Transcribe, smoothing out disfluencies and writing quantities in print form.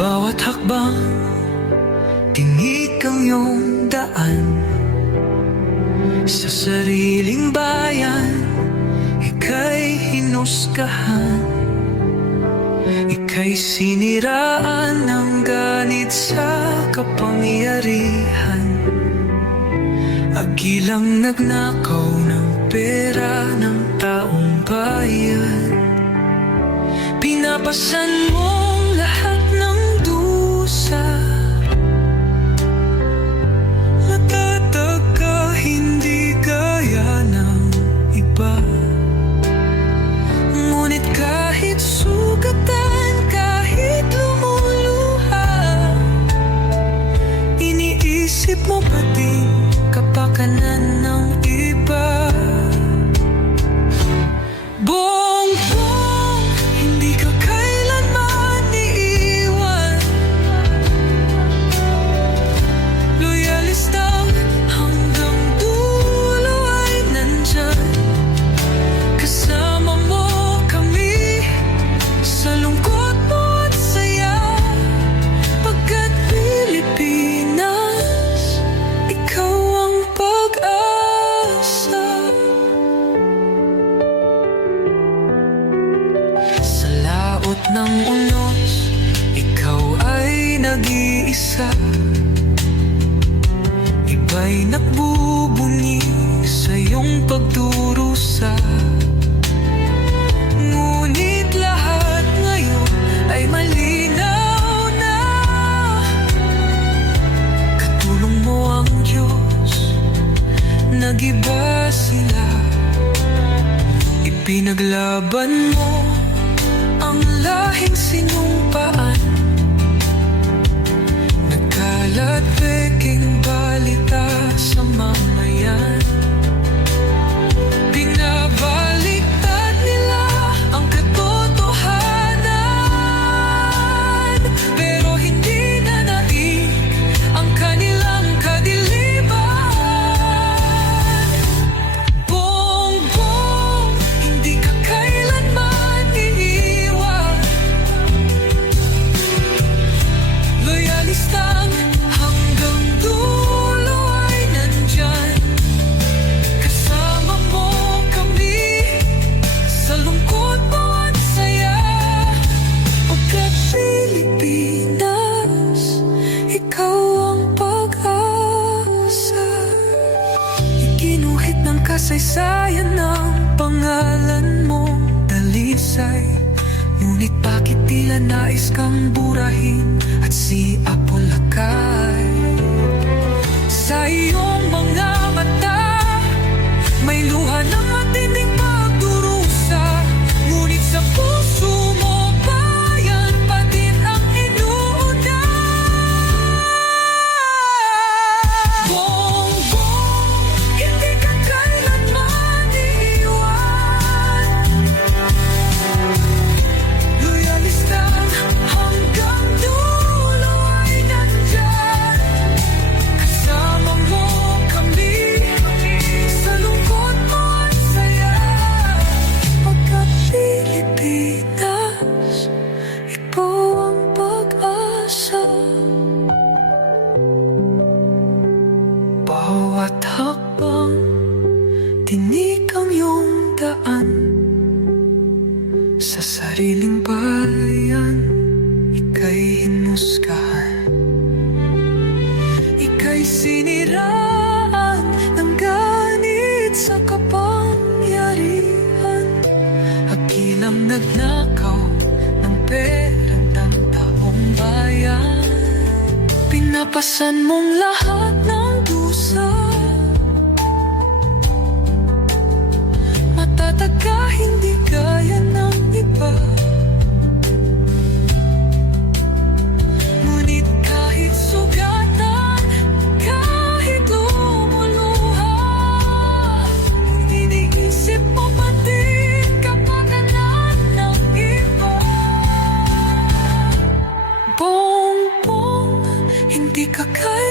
Bawat hakbang, tinig ang iyong daan. Sa sariling bayan, ika'y hinusgahan. Ika'y siniraan ng ganit sa kapangyarihan. Agilang nagnakaw ng pera ng taong bayan. Pinapasan mong lahat ng dusa. Matatag ka, hindi gaya ng iba. Ngunit kahit sugatan, kahit lumuluha, iniisip mo pa din kapakanan ng iba. Bongbong, hindi ka kailanman iiwan. Loyalista hanggang dulo ay nandyan. Kasama mo kami sa lungkot mo at saya. Pagkat Pilipinas, ikaw ang pag-asa. Sa laot ng unos, ikaw ay nag-iisa. Iba'y nagbubunyi sa iyong pagdurusa. Ngunit lahat ngayon ay malinaw na. Katulong mo ang Diyos, nag-iba sila. Ipinaglaban mo ang lahing sinumpaan. Nagkalat peking balita sa mamayan. Binabaliktad nila ang katotohanan, pero hindi na naig ang kanilang kadiliman. Bongbong, hindi ka kailanman iiwan. Loyalistang hanggang dulo ay nandyan. Kasama mo kami sa lungkot mo at saya. Pagkat Pilipinas, ikaw ang pag-asa. Iginuhit ng kasaysayan ng pangalan mong dalisay. Ngunit bakit tila nais kang burahin at siapolakay? Sa iyong mga mata, may luha ng matinding pagdurusa. Ngunit sa puso mo, bayan pa din ang inuuna. Bongbong, hindi ka kailanman iiwan. Loyalista hanggang dulo ay nandyan. Kasama mo kami sa lungkot mo at saya. Pagkat Pilipinas, ikaw ang pag-asa. Bawat hakbang, tinig ang iyong daan. Sa sariling bayan, ika'y hinusgahan. Ika'y siniraan ng ganit sa kapangyarihan. Agilang nagnakaw ng pera ng taong bayan. Pinapasan mong lahat ng dusa. Matatag ka, hindi gaya ng iba. Ngunit kahit sugatan, kahit lumuluha, iniisip mo pa din kapakanan ng iba. Bongbong, hindi ka kaya